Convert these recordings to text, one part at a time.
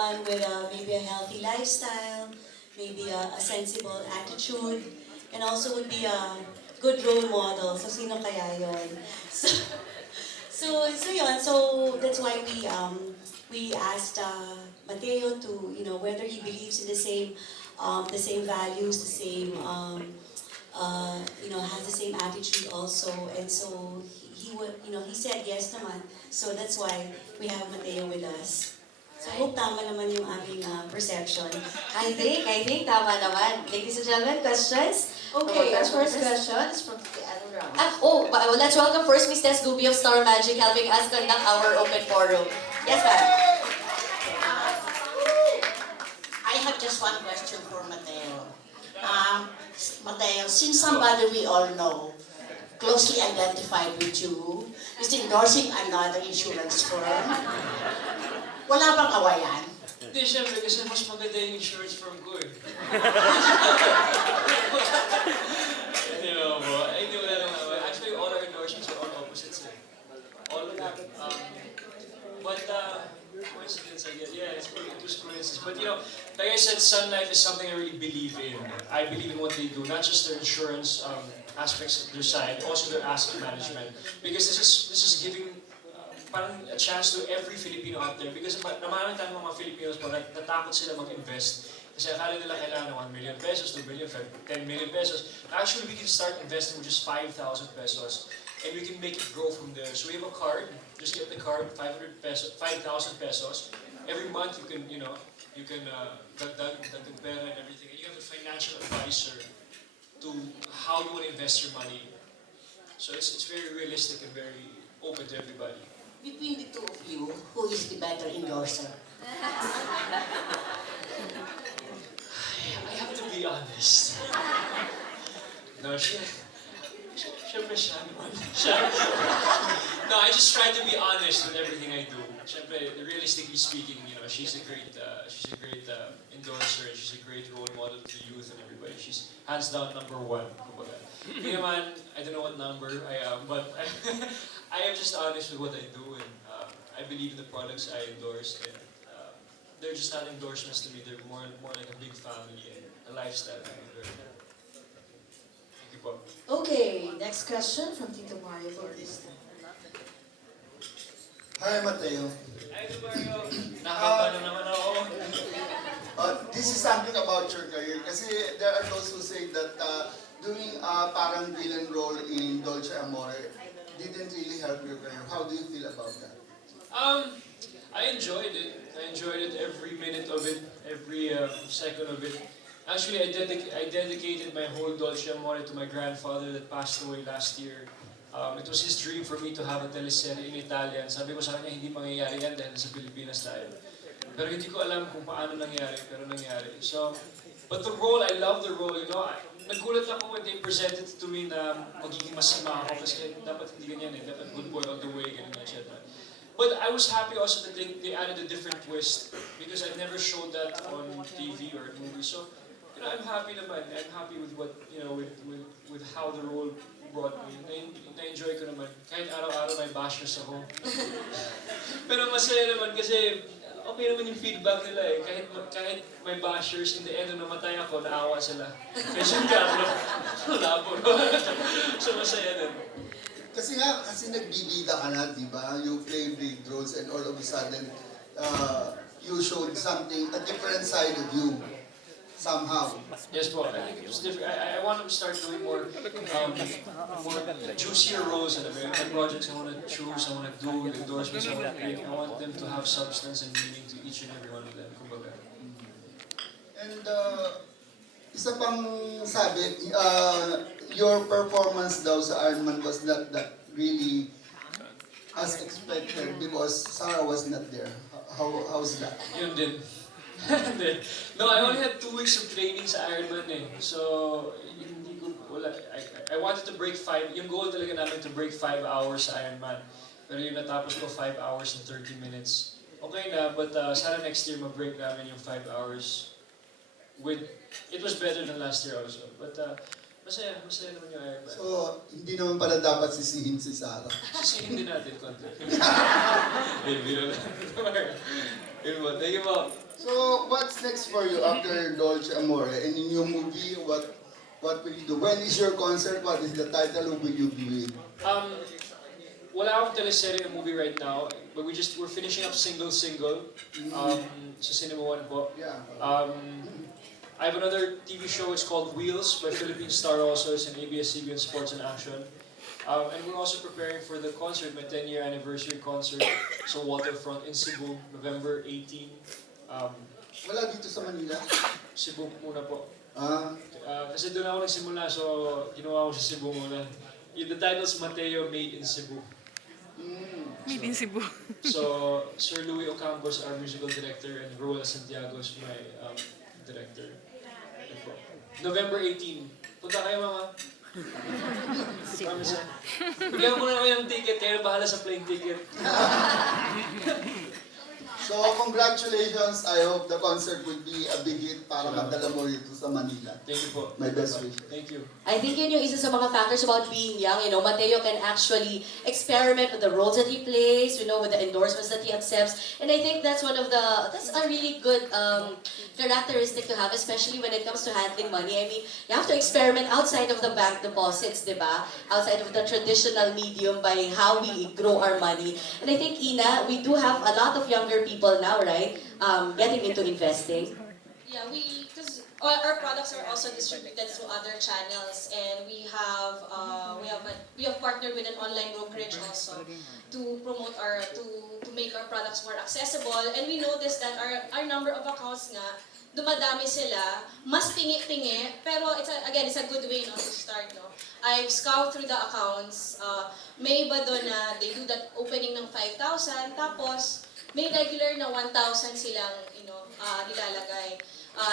someone with maybe a healthy lifestyle, maybe a sensible attitude, and also would be a good role model. So sino kaya yon? So yun. So that's why we asked Mateo to, whether he believes in the same values, the same has the same attitude also. And so he would, he said yes naman. So that's why we have Mateo with us. So hope tama naman yung aming perception. I think tama naman. Ladies and gentlemen, questions? Okay, our first question is from the other round. Let's welcome first Miss Tess Gubi of Star Magic helping us conduct our open forum. Yes, ma'am. I have just one question for Mateo. Mateo, since somebody we all know, closely identified with you, is endorsing another insurance firm, wala bang awayan? Hindi, syempre, kasi mas maganda yung insurance firm ko eh. Hindi mo po. Hindi wala nang away. Actually, all our endorsements are all opposites eh. All of them. But, coincidence, I guess. Yeah, it was coincidence. But like I said, Sun Life is something I really believe in. I believe in what they do, not just their insurance aspects of their side, also their asset management. Because this is giving parang a chance to every Filipino out there. Because naman tayo mga Filipinos po, natakot sila mag-invest. Kasi akala nila kailangan ng 1 million pesos, 2 million, 10 million pesos. Actually, we can start investing with just 5,000 pesos. And we can make it grow from there. So we have a card. Just get the card, 5,000 pesos. Every month you can dagdag pera and everything. And you have a financial advisor to how you want to invest your money. So it's very realistic and very open to everybody. Between the two of you, who is the better endorser? I have to be honest. No, syempre siya naman. No, I just try to be honest with everything I do. Syempre, realistically speaking, she's a great endorser, and she's a great role model to the youth and everybody. She's hands down number one. Kumbaga. Hindi naman, I don't know what number I am, but I am just honest with what I do, and I believe in the products I endorse, and they're just not endorsements to me. They're more like a big family and a lifestyle. Thank you po. Okay, next question from Tito Mario Bautista. Hi, Mateo. Ay, Mario. Nakakabalo naman ako. This is something about your career. Kasi there are those who say that doing a parang villain role in Dolce Amore didn't really help your career. How do you feel about that? I enjoyed it. I enjoyed it every minute of it, every second of it. Actually, I dedicated my whole Dolce Amore to my grandfather that passed away last year. It was his dream for me to have a teleserye in Italian. Sabi ko sa kanya, hindi mangyayari yan dahil sa Pilipinas tayo. Pero hindi ko alam kung paano nangyari, pero nangyari. So, but the role, I love the role, Nagulat ako when they presented to me na magiging masama ako kasi dapat hindi ganyan eh, dapat good boy all the way, ganyan, etc. But I was happy also that they added a different twist because I've never showed that on TV or movie. So, I'm happy naman. I'm happy with what, with how the role brought me. Na-enjoy ko naman. Kahit araw-araw may bashers ako. Pero masaya naman kasi okay naman yung feedback nila eh. Kahit may bashers, in the end, nung namatay ako, naawa sila. Kaya siya Carlo, wala po. So masaya din. Kasi nagbibida ka na, di ba? You play big roles and all of a sudden, you showed something, a different side of you. Somehow. Yes po, I think it was different. I want to start doing more juicier roles in the projects I want to choose, I want to do, the endorsements I want to make. I want them to have substance and meaning to each and every one of them. Kumbaga. And isa pang sabi, your performance daw sa Iron Man was not that really as expected because Sarah was not there. How's that? Yun din. No, I only had 2 weeks of training sa Ironman eh. So, hindi ko, wala. I wanted to break 5, yung goal talaga namin to break 5 hours sa Ironman. Pero yung natapos ko 5 hours and 30 minutes. Okay na, but sana next year mag-break namin yung 5 hours. It was better than last year also. But masaya naman yung Ironman. So, hindi naman pala dapat sisihin si Sarah. Sisihin din natin konti. Baby, Yun po, thank you po. So, what's next for you after Dolce Amore? Any new movie? What will you do? When is your concert? What is the title? Who will you be with? Wala akong teleserye na movie right now, but we're finishing up Single sa Cinema One po. Yeah. I have another TV show, it's called Wheels by Philippine Star also, it's an ABS-CBN Sports and Action. And we're also preparing for the concert, my 10-year anniversary concert sa Waterfront in Cebu, November 18. Wala dito sa Manila? Cebu muna po. Ah, Kasi doon ako nagsimula, so ginawa ko sa Cebu muna. The title's Mateo Made in Cebu. Made in Cebu. So, Sir Louis Ocampos, our musical director, and Roel Santiago is my director. November 18. Punta kayo mga. Promise. Bigyan mo na kayo ng ticket, kayo bahala sa plane ticket. so, congratulations. I hope the concert will be a big hit para madala mo rito sa Manila. Thank you po. My best wishes. Thank you. I think yun yung isa sa mga factors about being young. You know, Mateo can actually experiment with the roles that he plays, you know, with the endorsements that he accepts. And I think that's that's a really good characteristic to have, especially when it comes to handling money. I mean, you have to experiment outside of the bank deposits, di ba? Outside of the traditional medium by how we grow our money. And I think, Ina, we do have a lot of younger people now, right? Getting into investing. Yeah, because our products are also distributed through other channels, and we have partnered with an online brokerage also to promote to make our products more accessible. And we noticed that our number of accounts nga dumadami sila, mas tingi-tingi, pero it's a good way to start, no. I've scoured through the accounts. May iba doon na they do that opening ng 5,000, tapos may regular na 1,000 silang nilalagay.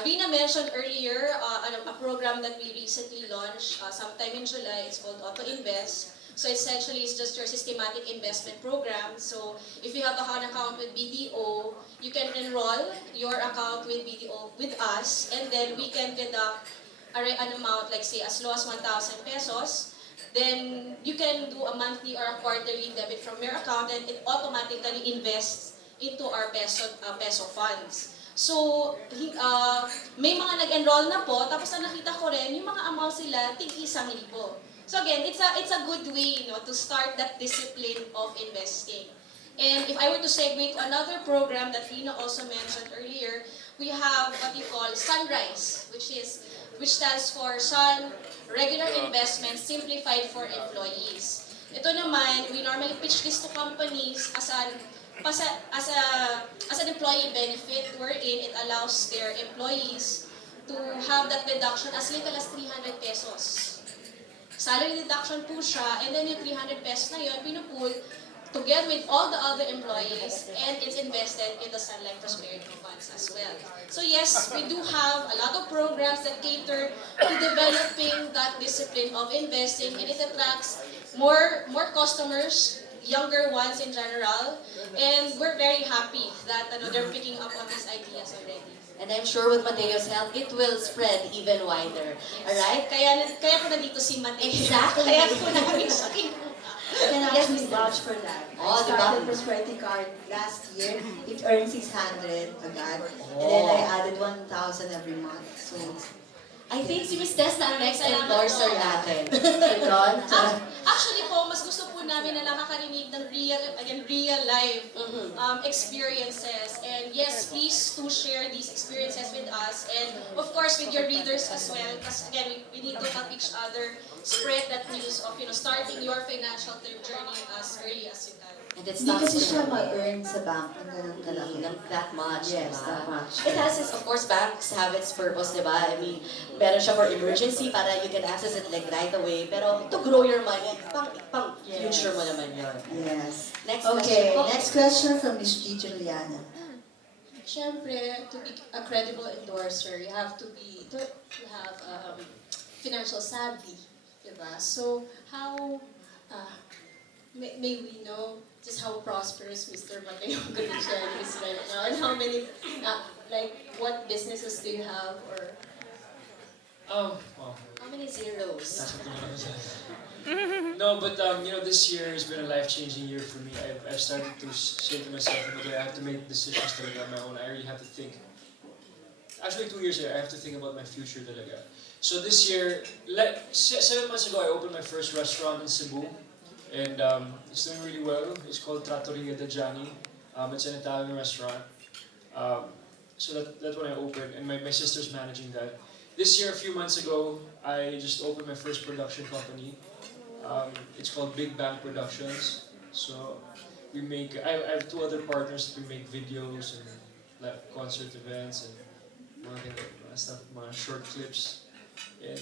Rina mentioned earlier a program that we recently launched sometime in July. It's called Auto Invest. So essentially, it's just your systematic investment program. So if you have an account with BDO, you can enroll your account with BDO with us, and then we can deduct an amount, like say as low as 1,000 pesos. Then you can do a monthly or a quarterly debit from your account, and it automatically invests into our peso funds. So, may mga nag-enroll na po, tapos nakita ko rin, yung mga amount sila, tig-1,000. So again, it's a good way to start that discipline of investing. And if I were to segue to another program that Rina also mentioned earlier, we have what you call Sunrise, which stands for Sun Regular Investment Simplified for Employees. Ito naman, we normally pitch this to companies as an employee benefit, wherein it allows their employees to have that deduction as little as 300 pesos. Salary deduction po siya, and then yung 300 pesos na yun, pinupool together with all the other employees, and it's invested in the Sunlight Prosperity Funds as well. So yes, we do have a lot of programs that cater to developing that discipline of investing, and it attracts more customers, younger ones in general, and we're very happy that they're picking up on these ideas already. And I'm sure with Mateo's help, it will spread even wider. Alright? Kaya po nandito si Mateo. Exactly. Kaya po namin siya I can actually vouch for that. Oh, I started Prosperity Card last year. It earned 600 agad. And then I added 1,000 every month. So, I think si Miss Tess na ang next Salamat endorser po. natin. Don, Actually po, mas gusto po namin na nakakarinig ng real life experiences. And yes, please to share these experiences with us, and of course with your readers as well. Because again, we need to help each other spread that news of starting your financial journey as early as you can. And it's hindi not kasi siya so ma-earn sa bank ng ganun kalaki. that much, Yes, diba? that much. It has its, of course, banks have its purpose, diba? I mean, meron siya for emergency para you can access it like right away. Pero to grow your money, pang future mo naman yun. Yes. Next Okay, question po. next question from Ms. G. Juliana. Siyempre, to be a credible endorser, you have to have financial savvy, diba? So, how, may we know just how prosperous Mr. Mateo Gutierrez is right now, and how many, like, what businesses do you have, or? Well, How many zeros? no, but this year has been a life-changing year for me. I've started to say to myself, okay, I have to make decisions talaga on my own. I really have to think. Actually, 2 years ago, I have to think about my future talaga. So this year, 7 months ago, I opened my first restaurant in Cebu. And it's doing really well. It's called Trattoria Dajani. It's an Italian restaurant. So that's when I opened, and my sister's managing that. This year, a few months ago, I just opened my first production company. It's called Big Bang Productions. So I have 2 other partners that we make videos and like concert events and mga stuff, mga short clips. And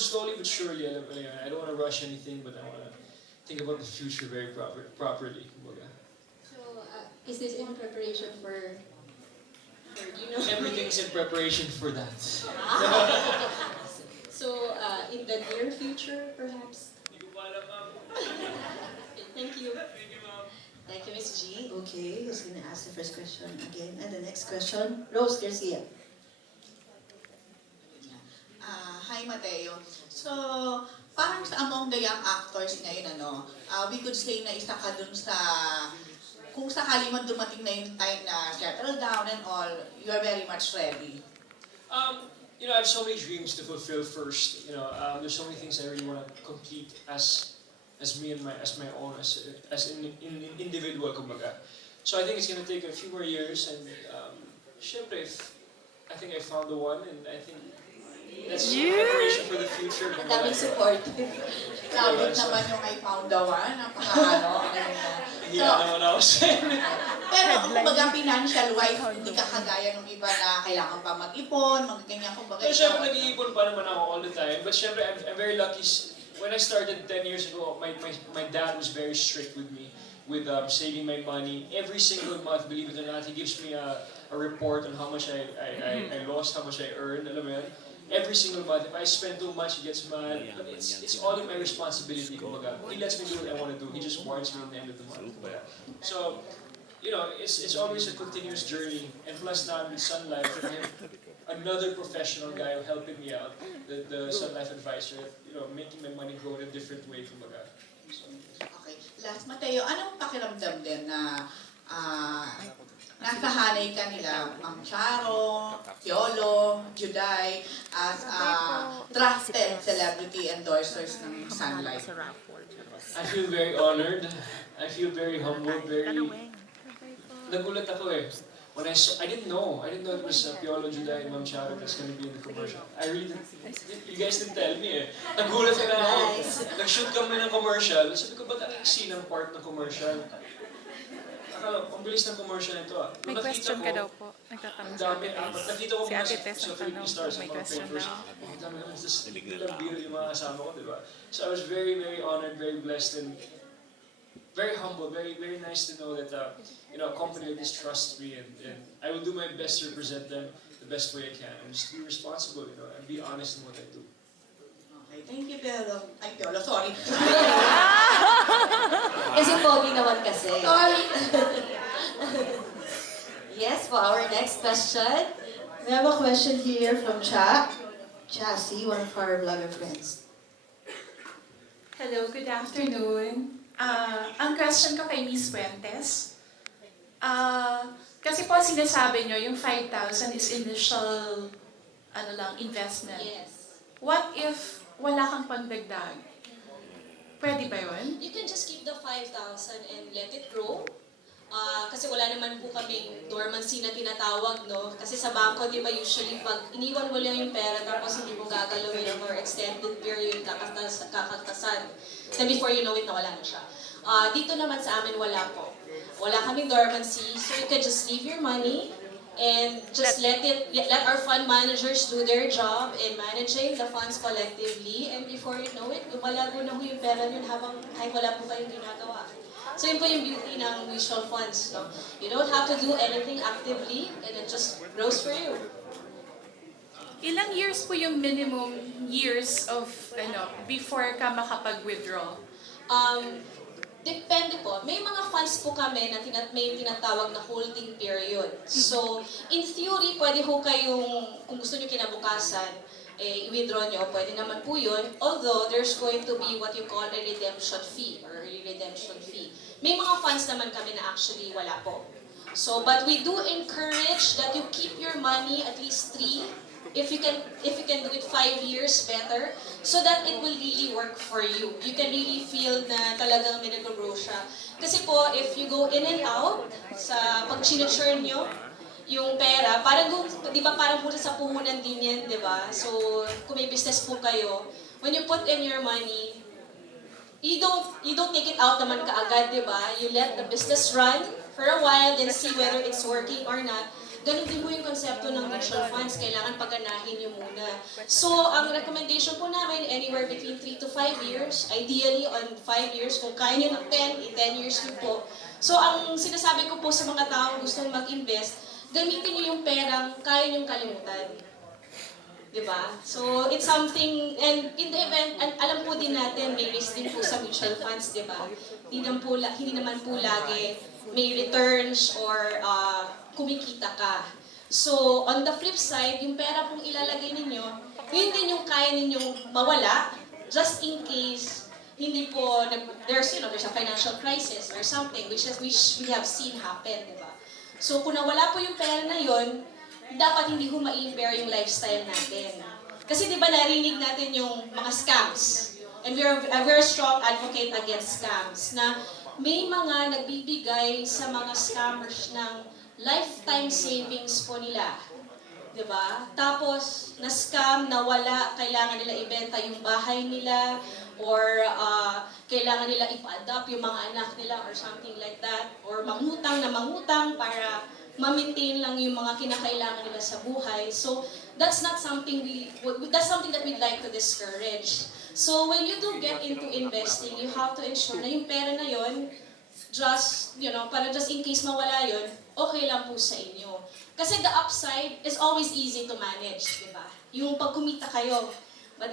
slowly but surely, I don't want to rush anything, but I want to think about the future very properly. Kumbaga. So, is this in preparation for Everything's in preparation for that. So, in the near future, perhaps? Thank you. Thank you, Miss G. Okay, who's gonna ask the first question again? And the next question, Rose Garcia. Hi Mateo. So, parang sa among the young actors ngayon, we could say na isa ka dun sa, kung sakali man dumating na yung time na settle down and all, you are very much ready. I have so many dreams to fulfill first. There's so many things I really want to complete as me and my own as an individual, kumbaga. So I think it's gonna take a few more years, and syempre, I think I found the one, and I think that's preparation for the future. Ang daming support. Labot naman yung I found the one, napaka Yeah, naman ako saying. Pero kumbaga financial wise, hindi ka kagaya ng iba na kailangan pa mag-ipon, mag-ganyan kumbaga. So syempre nag-iipon pa naman ako all the time, but syempre I'm very lucky. When I started 10 years ago, my dad was very strict with me, with saving my money. Every single month, believe it or not, he gives me a report on how much I lost, how much I earned, alam mo yun? Every single month, if I spend too much, he gets mad. But it's all in my responsibility, kumbaga. He lets me do what I want to do. He just warns me at the end of the month. So, it's always a continuous journey. And plus now with Sun Life, I have another professional guy helping me out, the Sun Life advisor, making my money grow in a different way, kumbaga. So, Okay. Last, Mateo, anong pakiramdam din na nasahanay ka nila, Ma'am Charo, Piolo, Juday, as trusted celebrity endorsers ng Sun Life? I feel very honored. I feel very humbled, nagulat ako eh. When I didn't know it was Piolo, Juday, and Ma'am Charo that's gonna be in the commercial. I really didn't, you guys didn't tell me eh. Nagulat na ako. Nag-shoot kami ng commercial. Sabi ko, ba't ang iksi ng part ng commercial? Akala, ang bilis ng commercial nito ah. May question ka daw po. Ang Nagtatanong si dami, Ate Tess. nakita ko Si Ate Tess sa ang Philippine tanong Stars, kung may mga question papers. daw. Ang dami naman, just bilang biro yung mga kasama ko, di ba? So I was very, very honored, very blessed, and very humble, very, very nice to know that a company like this trusts me, and I will do my best to represent them the best way I can, and just be responsible, and be honest in what I do. Okay, thank you, Piolo. Ay, Piolo, sorry. Kasi pogi naman kasi. Sorry. Yes, for our next question. We have a question here from Chassie, one of our vlogger friends. Hello, good afternoon. Ang question ko kay Miss Fuentes. Kasi po sinasabi nyo, yung 5,000 is initial investment. Yes. What if wala kang pagdagdag? Pwede ba yun? You can just keep the 5,000 and let it grow. Kasi wala naman po kaming dormancy na tinatawag, no? Kasi sa bangko, di ba, usually pag iniwan mo lang yung pera tapos hindi mo gagalawin for extended period, kakatasan. Then before you know it, nawala na siya. Dito naman sa amin, wala po. Wala kaming dormancy, so you can just leave your money and just let our fund managers do their job in managing the funds collectively, and before you know it, lumalago na ho yung pera yun habang kahit wala po kayong ginagawa. So yun po yung beauty ng mutual funds. No? You don't have to do anything actively and it just grows for you. Ilang years po yung minimum years of, before ka makapag-withdraw? Depende po. May mga funds po kami na may tinatawag na holding period. So, in theory, pwede ho kayong, kung gusto nyo kinabukasan, i-withdraw nyo, pwede naman po yun. Although, there's going to be what you call a redemption fee or early redemption fee. May mga funds naman kami na actually wala po. So, but we do encourage that you keep your money at least 3. If you can do it 5 years, better. So that it will really work for you. You can really feel na talagang may nag-grow siya. Kasi po, if you go in and out, sa pag-chinachurn nyo, yung pera, parang, di ba parang muna sa puhunan din yan, di ba? So, kung may business po kayo, when you put in your money, you don't take it out naman kaagad, di ba? You let the business run for a while, then see whether it's working or not. Ganun din po yung konsepto ng mutual funds, kailangan paganahin nyo muna. So, ang recommendation po namin, anywhere between 3 to 5 years, ideally on 5 years, kung kaya nyo ng 10 years nyo po. So, ang sinasabi ko po sa mga tao gusto mag-invest, gamitin nyo yung perang kaya nyong kalimutan. Diba? So, it's something, and in the event, alam po din natin, may risk din po sa mutual funds, diba? Hindi naman po lagi may returns or kumikita ka. So, on the flip side, yung pera pong ilalagay ninyo, yun din yung kaya ninyong mawala, just in case hindi po, there's a financial crisis or something, which we have seen happen, diba? So, kung nawala po yung pera na yun, dapat hindi ho ma-impair yung lifestyle natin. Kasi di ba narinig natin yung mga scams? And we're a very strong advocate against scams na may mga nagbibigay sa mga scammers ng lifetime savings po nila. Di ba? Tapos, na-scam, nawala, kailangan nila ibenta yung bahay nila or kailangan nila ipa-adopt yung mga anak nila or something like that. Or mangutang para ma-maintain lang yung mga kinakailangan nila sa buhay. So, that's something that we'd like to discourage. So, when you do get into investing, you have to ensure na yung pera na yon, just in case mawala yon, okay lang po sa inyo. Kasi the upside is always easy to manage, di ba? Yung pag kumita kayo, but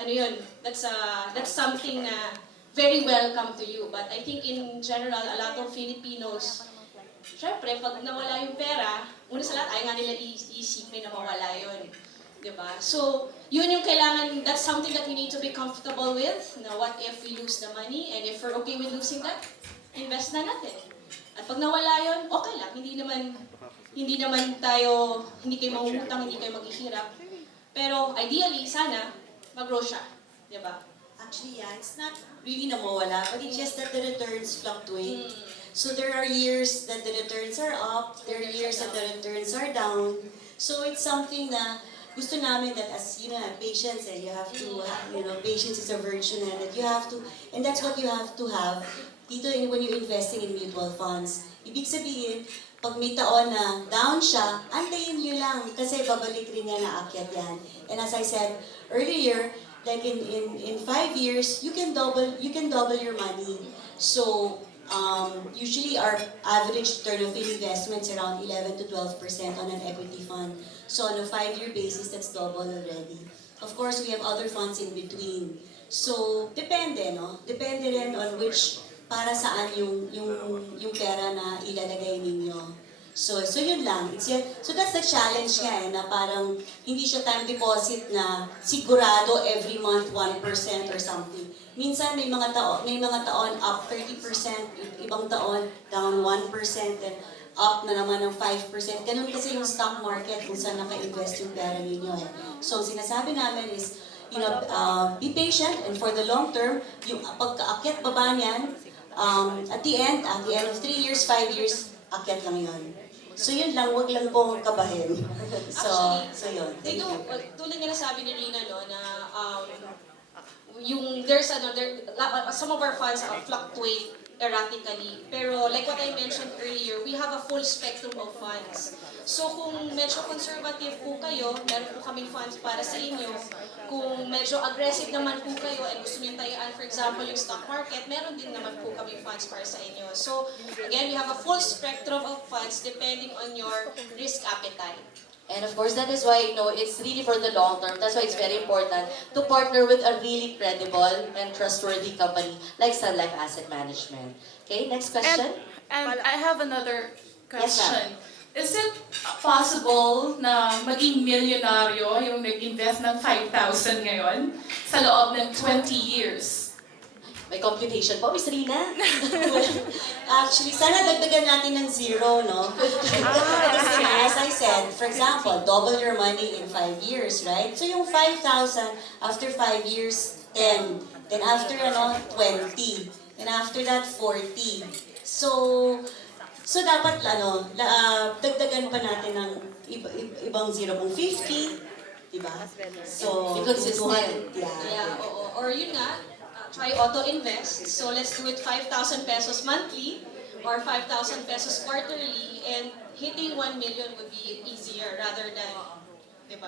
that's something na very welcome to you. But I think in general, a lot of Filipinos, syempre, pag nawala yung pera, una sa lahat, ay nga nila iisipin na mawala yun. Diba? So, yun yung kailangan, that's something that we need to be comfortable with. Na what if we lose the money, and if we're okay with losing that, invest na natin. At pag nawala yun, okay lang. Hindi kayo mangungutang, hindi kayo maghihirap. Pero ideally, sana, mag-grow siya. Diba? Actually, yeah, it's not really na mawala, but it's just that the returns fluctuate. So there are years that the returns are up, there are years that the returns are down. So it's something na gusto namin that as, patience, you have to, patience is a virtue na that you have to, and that's what you have to have dito when you're investing in mutual funds. Ibig sabihin, pag may taon na down siya, antayin nyo lang kasi babalik rin yan na akyat yan. And as I said earlier, like in 5 years, you can double your money. So, usually our average return of investments around 11 to 12% on an equity fund. So on a 5-year basis, that's double already. Of course, we have other funds in between. So, depende, no? Depende rin on para saan yung pera na ilalagay ninyo. So yun lang. So that's the challenge nga na parang hindi siya time deposit na sigurado every month 1% or something. Minsan may mga taon up 30%, ibang taon down 1%, and up na naman ng 5%. Ganun kasi yung stock market kung saan naka-invest yung pera ninyo. So sinasabi namin is, be patient, and for the long term, yung pagkaakyat baba niyan, at the end of 3 years, 5 years, akyat lang yun. So yun lang, wag lang pong kabahin. So yun. Thank you. Tulad nga nasabi ni Rina, no, na some of our funds fluctuate erratically. Pero like what I mentioned earlier, we have a full spectrum of funds. So kung medyo conservative po kayo, meron po kaming funds para sa inyo. Kung medyo aggressive naman po kayo and gusto nyo tayaan, for example, yung stock market, meron din naman po kaming funds para sa inyo. So again, we have a full spectrum of funds depending on your risk appetite. And of course, that is why, it's really for the long term. That's why it's very important to partner with a really credible and trustworthy company like Sun Life Asset Management. Okay, next question. And I have another question. Yes, Is it possible na maging milyonaryo yung nag-invest ng 5,000 ngayon sa loob ng 20 years? May computation po, Miss Rina? Actually, sana dagdagan natin ng zero, no? Kasi as I said, for example, double your money in 5 years, right? So yung 5,000, after 5 years, 10. Then after, 20. Then after that, 40. So dapat, dagdagan pa natin ng ibang zero kung 50. Diba? So, Be consistent. 200. Yeah. Yeah, oo. Or yun nga, try auto-invest. So let's do it 5,000 pesos monthly or 5,000 pesos quarterly, and hitting 1 million would be easier rather than